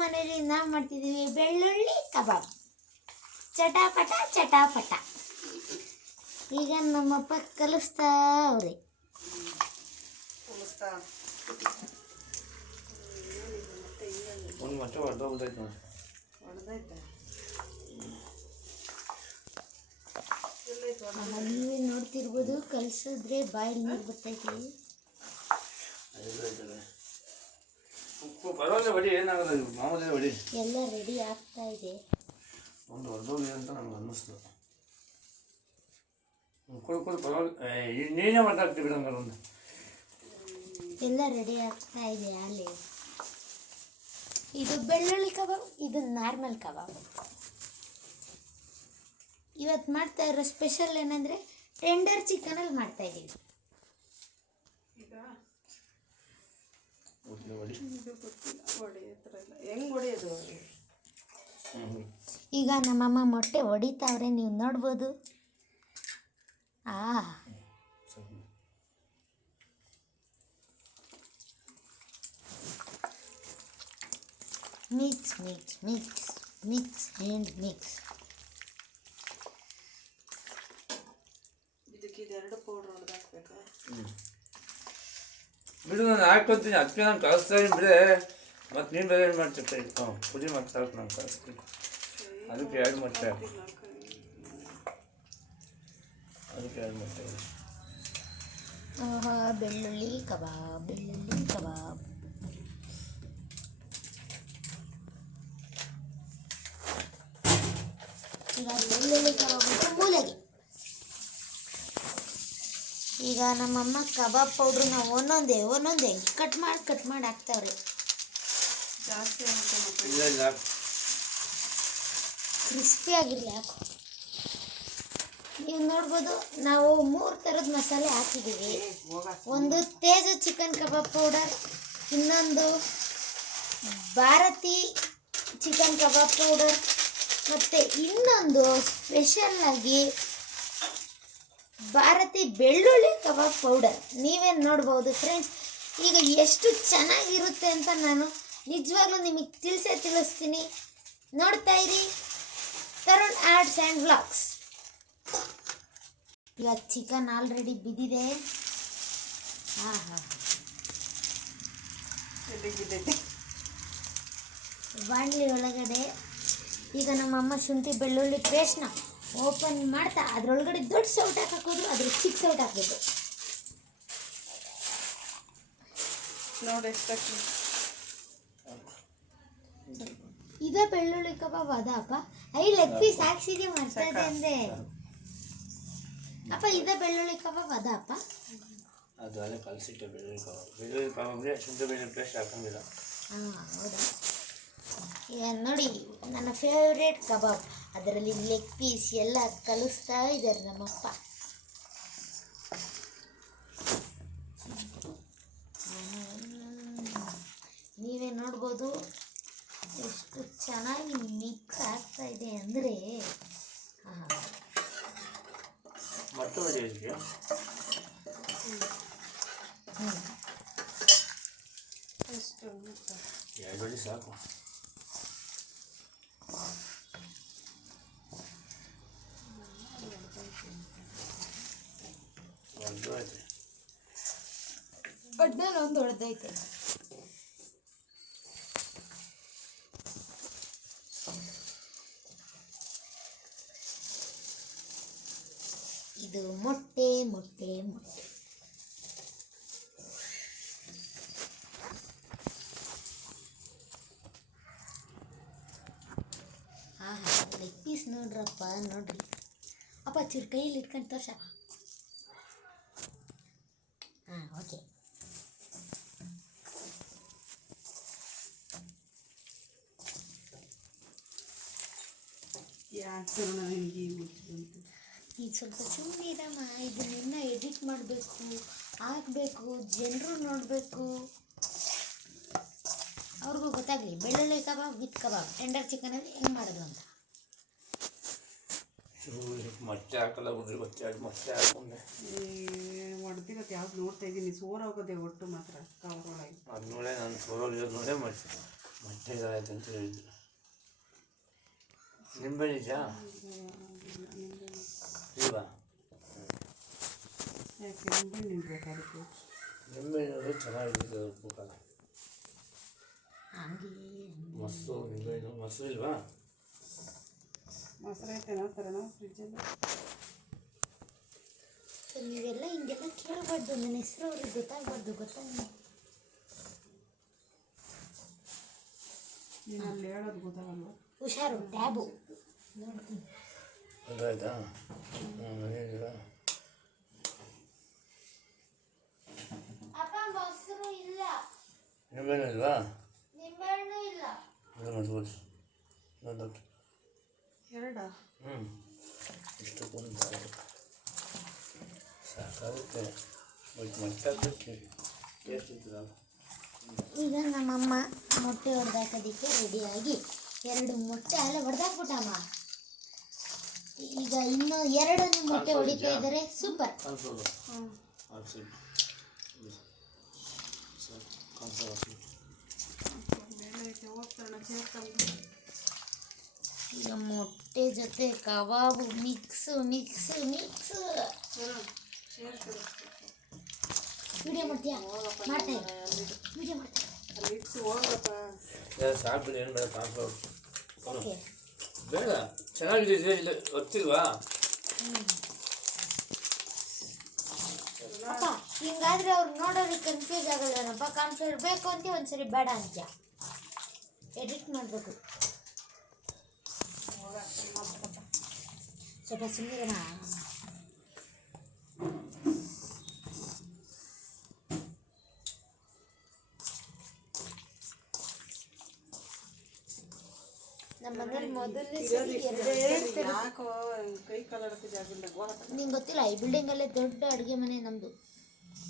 ಮನೇಲಿ ನಾವು ಮಾಡ್ತಿದ್ದೀವಿ ಬೆಳ್ಳುಳ್ಳಿ ಕಬಾಬ್. ಚಟಾಪಟ ಚಟಾಪಟ. ಈಗ ನಮ್ಮಪ್ಪ ಕಲಿಸ್ತಾ ಅವ್ರೆ. ನೀವೇ ನೋಡ್ತಿರ್ಬೋದು, ಕಲಿಸಿದ್ರೆ ಬಾಯಲ್ಲಿ ನೀರು ಬರ್ತೈತಿ. ಎಲ್ಲ ರೆಡಿ ಆಗ್ತಾ ಇದೆ. ಎಲ್ಲ ರೆಡಿ ಆಗ್ತಾ ಇದೆ ಅಲ್ಲಿ. ಇದು ಬೆಳ್ಳುಳ್ಳಿ ಕಬಾಬ್, ಇದು ನಾರ್ಮಲ್ ಕಬಾಬ್. ಇವತ್ತು ಮಾಡ್ತಾ ಇರೋ ಸ್ಪೆಷಲ್ ಏನಂದರೆ ಟೆಂಡರ್ ಚಿಕನಲ್ಲಿ ಮಾಡ್ತಾ ಇದ್ದೀವಿ. ಈಗ ನಮ್ಮಮ್ಮ ಮೊಟ್ಟೆ ಹೊಡಿತಾವ್ರೆ, ನೀವು ನೋಡ್ಬೋದು. Mix mix mix mix and mix. ಇದೆರಡು ಪೌಡ್ರ್ ಹೊಡೆದಾಕ್ಬೇಕಾ? ಬಿಡು, ನಾನು ಹಾಕ್ಕೊತೀನಿ. ಅದಕ್ಕೆ ನಾನು ಕಳಿಸ್ತಾ ಇದ್ದೀನಿ ಬಿಡೇ. ಮತ್ತು ನೀನು ಬೇರೆ ಏನು ಮಾಡ್ತಿರ್ತೀನಿ. ಪುಡಿ ಮತ್ತು ಸಾಕು ನಾನು ಕಳಿಸ್ತೀನಿ. ಅದಕ್ಕೆ ಎರಡು ಮೊಟ್ಟೆ ಹಾಕು. ಅದಕ್ಕೆ ಎರಡು ಮೊಟ್ಟೆ. ಬೆಳ್ಳುಳ್ಳಿ ಕಬಾಬ್, ಬೆಳ್ಳುಳ್ಳಿ ಕಬಾಬ್. ಈಗ ಬೆಳ್ಳುಳ್ಳಿ ಕಬಾಬ್ ಮೂಲೆಗೆ. ಈಗ ನಮ್ಮಮ್ಮ ಕಬಾಬ್ ಪೌಡ್ರನ್ನ ಒಂದೊಂದೇ ಕಟ್ ಮಾಡಿ ಹಾಕ್ತಾವ್ರೆ. ಜಾಸ್ತಿ ಕ್ರಿಸ್ಪಿ ಆಗಿರಲಿ ಹಾಕು. ನೀವು ನೋಡ್ಬೋದು, ನಾವು 3 ಥರದ ಮಸಾಲೆ ಹಾಕಿದ್ದೀವಿ. ಒಂದು ತೇಜ ಚಿಕನ್ ಕಬಾಬ್ ಪೌಡರ್, ಇನ್ನೊಂದು ಭಾರತಿ ಚಿಕನ್ ಕಬಾಬ್ ಪೌಡರ್, ಮತ್ತು ಇನ್ನೊಂದು ಸ್ಪೆಷಲ್ಲಾಗಿ ಭಾರತಿ ಬೆಳ್ಳುಳ್ಳಿ ಕಬಾಬ್ ಪೌಡರ್. ನೀವೇನು ನೋಡ್ಬೋದು ಫ್ರೆಂಡ್ಸ್. ಈಗ ಎಷ್ಟು ಚೆನ್ನಾಗಿರುತ್ತೆ ಅಂತ ನಾನು ನಿಜವಾಗ್ಲೂ ನಿಮಗೆ ತಿಳಿಸ್ತೀನಿ. ನೋಡ್ತಾ ಇರಿ ತರುಣ್ ಆರ್ಟ್ಸ್ ಆ್ಯಂಡ್ ವ್ಲಾಗ್ಸ್. ಈಗ ಚಿಕನ್ ಆಲ್ರೆಡಿ ಬಿದ್ದಿದೆ. ಬಾಣಲಿ ಒಳಗಡೆ ಈಗ ನಮ್ಮಮ್ಮ ಶುಂಠಿ ಬೆಳ್ಳುಳ್ಳಿ ಪೇಸ್ಟ್ನ ಓಪನ್ ಮಾಡ್ತಾ ಅದರೊಳಗಡೆ ದೊಡ್ಡ ಸೌಟ್ ಹಾಕೋದು, ಅದ್ರ ಚಿಕ್ಕ ಸೌಟ್ ಹಾಕಬೇಕು. ನೋಡಿ ಎಷ್ಟು ಇದೇ ಬೆಳ್ಳುಳ್ಳಿ ಕಬಾಬ್ ಅದಪ್ಪ. ಲೆಗ್ ಪೀಸ್ ಹಾಕ್ಸಿದೆ ಮಾಡ್ತಾ ಇದೆ ಅಂದೆ ಅಪ್ಪ. ಇದೇ ಬೆಳ್ಳುಳ್ಳಿ ಕಬಾಬ್ ಅದಪ್ಪ. ಅದು ಅಲ್ಲೇ ಕಲಿಸಿಟ್ಟೆ ಬೆಳ್ಳುಳ್ಳಿ ಕಬಾಬ್. ಬೆಳ್ಳುಳ್ಳಿ ಕಬಾಬ್ಗೆ ಶುಂಠಿ ಬೆಳ್ಳುಳ್ಳಿ ಪೇಸ್ಟ್ ಹಾಕಂಗಿಲ್ಲ. ಹೌದಾ? ನೋಡಿ, ನನ್ನ ಫೇವ್ರೇಟ್ ಕಬಾಬ್. ಅದರಲ್ಲಿ ಲೆಗ್ ಪೀಸ್ ಎಲ್ಲ ಕಲಿಸ್ತಾ ಇದ್ದಾರೆ ನಮ್ಮಪ್ಪ. ನೀವೇ ನೋಡ್ಬೋದು ಎಷ್ಟು ಚೆನ್ನಾಗಿ ಮಿಕ್ಸ್ ಆಗ್ತಾ ಇದೆ ಅಂದರೆ. ಎರಡು ಸಾಕು. ಒಡ್ನಲ್ಲಿ ಒಂದು ಹೊಡೆದೈತೆ. ಇದು ಮೊಟ್ಟೆ ಮೊಟ್ಟೆ ಮೊಟ್ಟೆ. ಲೆಗ್ ಪೀಸ್ ನೋಡ್ರಪ್ಪ, ನೋಡ್ರಿ ಅಪ್ಪ. ಚೂರು ಕೈಯಲ್ಲಿ ಇಟ್ಕೊಂಡು ತೋರ್ಸ. ಓಕೆ. ಈಗ ಸ್ವಲ್ಪ ಸುಮ್ಮನಿರಮ್ಮ. ಇದನ್ನ ಎಡಿಟ್ ಮಾಡಬೇಕು, ಹಾಕಬೇಕು, ಜನರು ನೋಡಬೇಕು, ಅವ್ರಿಗೂ ಗೊತ್ತಾಗಲಿ ಬೆಳ್ಳುಳ್ಳಿ ಕಬಾಬ್ ವಿತ್ ಕಬಾಬ್ ಟೆಂಡರ್ ಚಿಕನಲ್ಲಿ ಹೆಂಗೆ ಮಾಡೋದು ಅಂತ. ಮೊಟ್ಟೆ ಹಾಕಲ್ಲ ಬಿಡ್ರಿ, ಮೊಟ್ಟೆ ಹಾಕೊಂಡೆ ಹೊಡೆದಿರೋದು ಯಾವ್ದು ನೋಡ್ತಾ ಇದ್ದೀನಿ. ಸೋರೋಗೋದೆ ಒಟ್ಟು ಮಾತ್ರ ಕವರ್ ಒಳಗೆ. ಅದು ನೋಡೇ ನಾನು ಸೋರೋಗಿರೋದು ನೋಡೇ ಮಾಡ್ತೀನಿ. ಮತ್ತೆ ಇದಾಯ್ತು ಅಂತ ಹೇಳಿದ್ದು. ನಿಂಬೆಹಣ್ಣು ಇದೆಯಾ ಇಲ್ವಾ? ಯಾಕೆ ನಿಂಬೆಹಣ್ಣು ನಿಲ್ಬೇಕು ಅದಕ್ಕೆ? ನಿಂಬೆಹಣ್ಣು ಚೆನ್ನಾಗಿದೆ ಉಪ್ಪುಕಾಲ. ಹಂಗೆ ಮೊಸರು ನಿಂಬೆಹಣ್ಣು ಮೊಸರು ಇಲ್ವಾ? ಮೊಸರು ಐತೆನೋ ಥರನ ಫ್ರಿಜ್ಜಲ್ಲಿ? ನೀವೆಲ್ಲ ಹಿಂಗೆಲ್ಲ ಕೇಳಬಾರ್ದು, ನನ್ನ ಹೆಸರು ಅವ್ರಿಗೆ ಗೊತ್ತಾಗಬಾರ್ದು, ಗೊತ್ತಾ? ನೀನು ಅಲ್ಲಿ ಹೇಳೋದು ಗೊತ್ತಾಗಲ್ವ? ಹುಷಾರು, ಟ್ಯಾಬು ನೋಡ್ತೀನಿ. ಅದಾಯ್ತಾ? ಏನಿಲ್ಲ. ಅಪ್ಪ ಮೊಸರು ಇಲ್ಲ, ನಿಂಬೆಹಣ್ಣು ಇಲ್ವಾ? ನಿಂಬೆಹಣ್ಣು ಇಲ್ಲ. ಇದು ಮಾಡ್ಬೋದು ನೋಡೋಕೆ. ಎರಡಾ? ಇಷ್ಟು ಕೊಂದು ಸಾಕಾಗುತ್ತೆ. ಬಟ್ ಮತ್ತೆ ಟೇಸ್ಟ್ ಇರ್ತದಲ್ಲ. ಈಗ ನಮ್ಮಮ್ಮ ಮೊಟ್ಟೆ ಹೊಡೆದಾಕೋದಕ್ಕೆ ರೆಡಿಯಾಗಿ 2 ಮೊಟ್ಟೆ ಅಲ್ಲ ಹೊಡೆದಾಕ್ಬಿಟ್ಟಮ್ಮ. ಈಗ ಇನ್ನೂ 2 ಮೊಟ್ಟೆ ಹೊಡಿತಾ ಇದ್ದಾರೆ. ಸೂಪರ್. ಕಾನ್ಸೋಲು ಹಾಂ ಹಾಕ್ಸಿ ಮೇಲೆ ಐತೆ ಹೋಗ್ತಾರಣ ಸೇರ್ಕೊಂಡು. ಈಗ ಮೊಟ್ಟೆ ಜೊತೆ ಕಬಾಬು ಮಿಕ್ಸು ಮಿಕ್ಸು ಮಿಕ್ಸ್. ಸೇರ್ಕೊಂಡು ವಿಡಿಯೋ ಮಾಡ್ತೀಯಾ? ಮಾಡ್ತಾ ವಿಡಿಯೋ ಮಾಡ್ತಾ ಅಲ್ಲಿ ಇಟ್ಟು ಹೋಗಪ್ಪ. ಸಾಕ್ಬಿಡಿ, ಏನು ಬೇಡ ಕಾನ್ಸೋಲು. ಓಕೆ. ಬೇಡ, ಚೆನ್ನಾಗಿದೆ. ಇಲ್ಲ ಗೊತ್ತಿಲ್ವಾ? ಅಪ್ಪ ಹಿಂಗಾದ್ರೆ ಅವ್ರು ನೋಡೋರಿಗೆ ಕನ್ಫ್ಯೂಸ್ ಆಗಲ್ಲೇನಪ್ಪ? ಕಾನ್ಫ್ಲವರ್ ಬೇಕು ಅಂತ ಒಂದ್ಸರಿ ಬೇಡ ಅಂತ ಎಡಿಟ್ ಮಾಡಬೇಕು. ಸ್ವಲ್ಪ ಸುಮ್ಮನೆ ನಮ್ಮ ಮನೇಲಿ ಮೊದಲನೇ ಸರಿ ಯಾಕೋ ಕೈ ಕಾಲಾಡಕ್ಕೆ ಜಾಗ ಇಲ್ಲ. ನಿಂಗೆ ಗೊತ್ತಿಲ್ಲ, ಈ ಬಿಲ್ಡಿಂಗಲ್ಲೇ ದೊಡ್ಡ ಅಡುಗೆ ಮನೆ ನಮ್ಮದು.